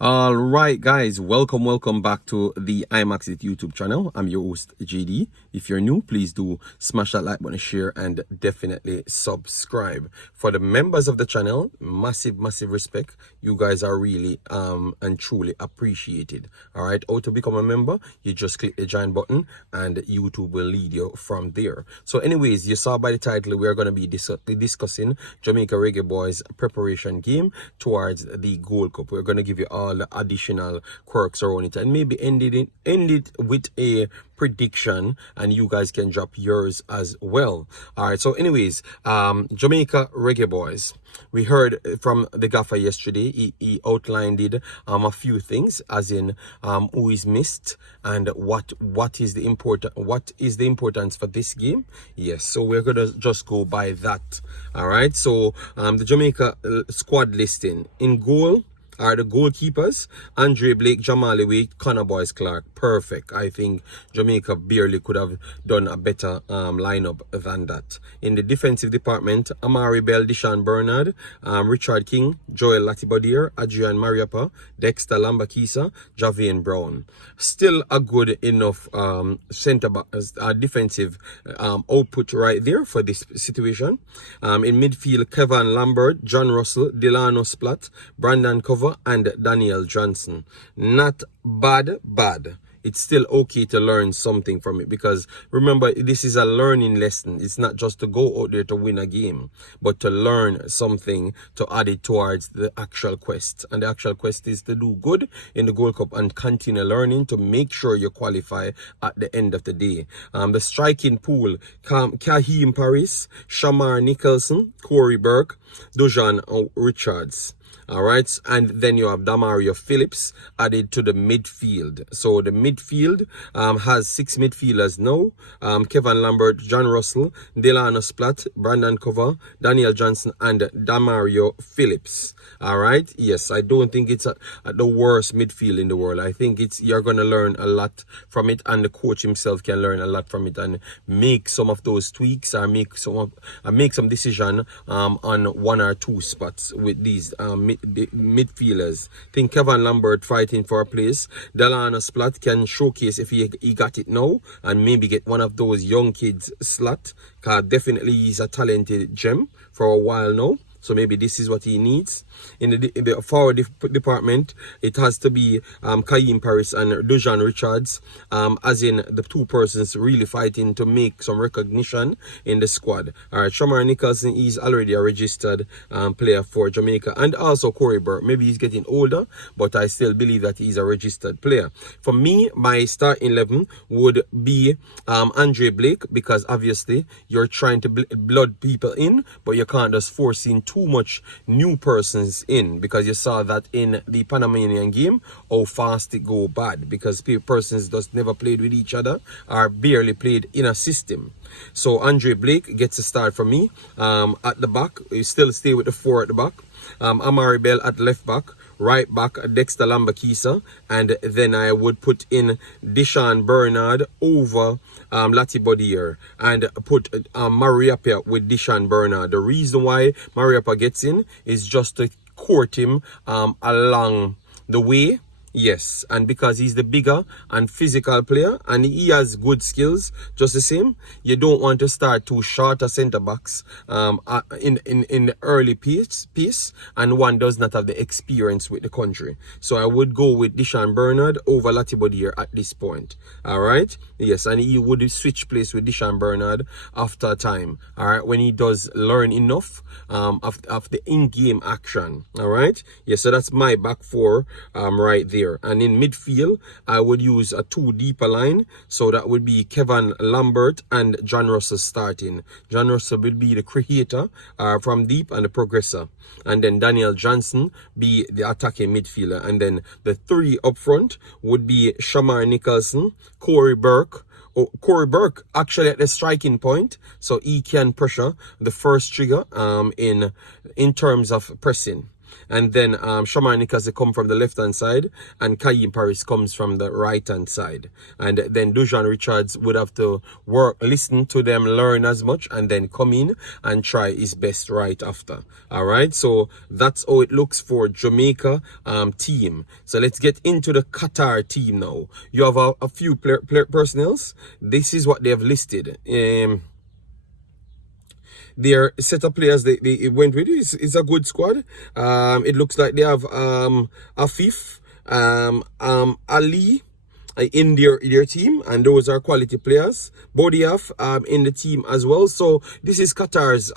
All right, guys, welcome back to the Imaxit YouTube channel. I'm your host, JD. If you're new, please do smash that like button, share, and definitely subscribe. For the members of the channel, massive respect. You guys are really and truly appreciated. All right, how to become a member? You just click the join button and YouTube will lead you from there. So anyways, you saw by the title, we are going to be discussing Jamaica Reggae Boyz preparation game towards the Gold Cup. We're going to give you all the additional quirks around it and maybe end it with a prediction, and you guys can drop yours as well. All right, so anyways, Jamaica Reggae Boyz, we heard from the gaffer yesterday. He outlined it a few things, as in who is missed and what is the importance for this game. Yes, so we're gonna just go by that. All right, so the Jamaica squad listing: in goal are the goalkeepers: Andre Blake, Jamal Wade, Connor Boyce Clark. Perfect. I think Jamaica barely could have done a better lineup than that. In the defensive department, Amari Bell, Shon Bernard, Richard King, Joel Latibodier, Adrian Mariappa, Dexter Lambakisa, Javian Brown. Still a good enough centre back defensive output right there for this situation. In midfield, Kevin Lambert, John Russell, Delano Splat, Brandon Cover, and Daniel Johnson. Not bad. It's still okay to learn something from it, because remember, this is a learning lesson. It's not just to go out there to win a game, but to learn something to add it towards the actual quest. And the actual quest is to do good in the Gold Cup and continue learning to make sure you qualify at the end of the day. The striking pool: Kahim Paris, Shamar Nicholson, Corey Burke, Dujuan Richards. All right, and then you have Damario Phillips added to the midfield. So the midfield has 6 midfielders now: Kevin Lambert, John Russell, Delano Splat, Brandon Cover, Daniel Johnson, and Damario Phillips. All right, yes, I don't think it's the worst midfield in the world. I think you're gonna learn a lot from it, and the coach himself can learn a lot from it and make some of those tweaks, or make some decision on 1 or 2 spots with these midfielders. I think Kevin Lambert fighting for a place. Delano Splat can showcase if he got it now and maybe get one of those young kids slot, because definitely he's a talented gem for a while now. So maybe this is what he needs. In the forward department, it has to be Kahim Paris and Dujuan Richards, as in the 2 persons really fighting to make some recognition in the squad. All right, Shamar Nicholson is already a registered player for Jamaica, and also Corey Burke. Maybe he's getting older, but I still believe that he's a registered player. For me, my starting 11 would be Andre Blake, because obviously you're trying to blood people in, but you can't just force in too much new persons in, because you saw that in the Panamanian game how fast it go bad, because persons just never played with each other or barely played in a system. So Andre Blake gets a start for me. At the back, you still stay with the 4 at the back. Amari Bell at left back. Right back, Dexter Lambakisa, and then I would put in Shon Bernard over Latibodier, and put Mariappa with Shon Bernard. The reason why Mariappa gets in is just to court him along the way. Yes, and because he's the bigger and physical player, and he has good skills just the same. You don't want to start 2 shorter centre backs in the early piece, and one does not have the experience with the country. So I would go with Shon Bernard over Latibodier at this point. All right, yes, and he would switch place with Shon Bernard after time. All right, when he does learn enough of the in-game action. All right, yes, so that's my back 4 right there. And in midfield, I would use a 2 deeper line. So that would be Kevin Lambert and John Russell starting. John Russell will be the creator from deep and the progressor. And then Daniel Johnson be the attacking midfielder. And then the 3 up front would be Shamar Nicholson, Corey Burke. Corey Burke actually at the striking point, so he can pressure the first trigger in terms of pressing. and then Shamar Nicholson come from the left-hand side, and Kaim Paris comes from the right-hand side. And then Dujuan Richards would have to work, listen to them, learn as much, and then come in and try his best right after. All right, so that's how it looks for Jamaica team. So let's get into the Qatar team now. You have a few personnels. This is what they have listed. Their set of players they went with is a good squad. It looks like they have Afif, Ali in their team, and those are quality players. Bodiaf in the team as well. So this is Qatar's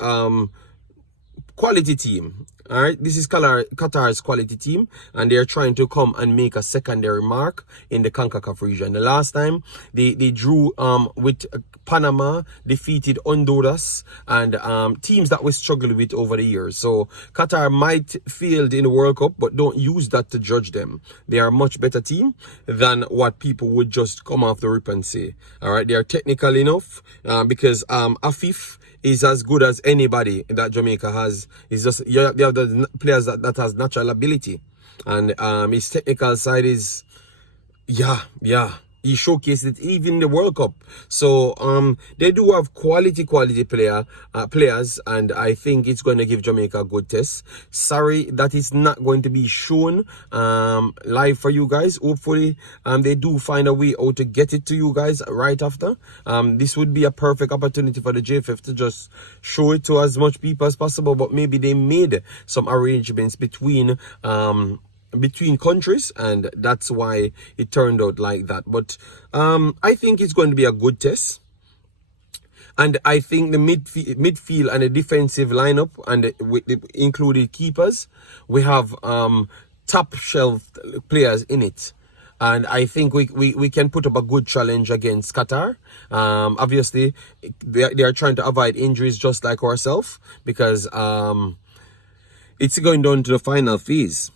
quality team. All right, this is Qatar's quality team, and they're trying to come and make a secondary mark in the Concacaf region. The last time they drew with Panama, defeated Honduras, and teams that we struggled with over the years. So Qatar might failed in the World Cup, but don't use that to judge them. They are a much better team than what people would just come off the rip and say. All right, they are technical enough because Afif is as good as anybody that Jamaica has. It's just you have the players that has natural ability, and his technical side is he showcased it even in the World Cup. So they do have quality players, and I think it's going to give Jamaica a good test. Sorry that it's not going to be shown live for you guys. Hopefully they do find a way out to get it to you guys right after. This would be a perfect opportunity for the JFF to just show it to as much people as possible, but maybe they made some arrangements between countries, and that's why it turned out like that. But I think it's going to be a good test, and I think the midfield and the defensive lineup, and with the included keepers, we have top shelf players in it. And I think we can put up a good challenge against Qatar. Obviously, they are trying to avoid injuries just like ourselves, because it's going down to the final phase.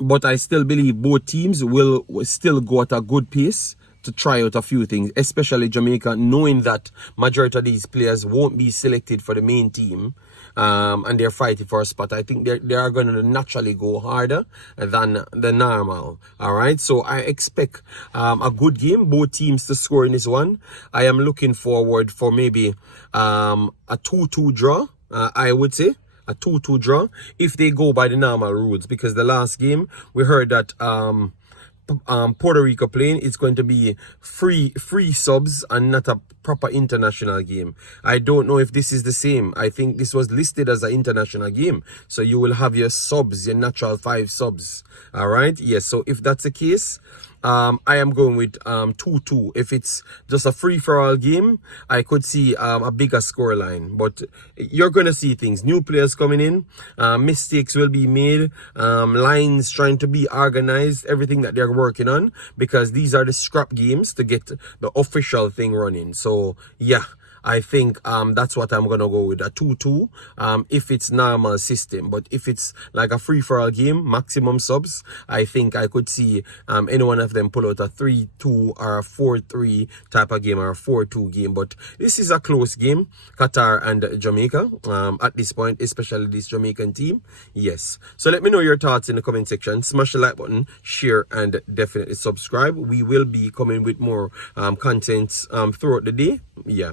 But I still believe both teams will still go at a good pace to try out a few things, especially Jamaica, knowing that majority of these players won't be selected for the main team, and they're fighting for a spot. I think they are going to naturally go harder than the normal. All right, so I expect a good game, both teams to score in this one. I am looking forward for maybe a 2-2 draw, I would say. A 2-2 draw if they go by the normal rules, because the last game we heard that Puerto Rico playing, it's going to be free subs and not a proper international game. I don't know if this is the same. I think this was listed as an international game, so you will have your subs, your natural 5 subs. All right, yes. So if that's the case, I am going with 2-2. If it's just a free-for-all game, I could see a bigger scoreline. But you're going to see things. New players coming in. Mistakes will be made. Lines trying to be organized. Everything that they're working on. Because these are the scrap games to get the official thing running. So, yeah. I think that's what I'm going to go with, a 2-2 if it's normal system. But if it's like a free-for-all game, maximum subs, I think I could see any one of them pull out a 3-2 or a 4-3 type of game, or a 4-2 game. But this is a close game, Qatar and Jamaica, at this point, especially this Jamaican team. Yes. So let me know your thoughts in the comment section. Smash the like button, share, and definitely subscribe. We will be coming with more content throughout the day. Yeah.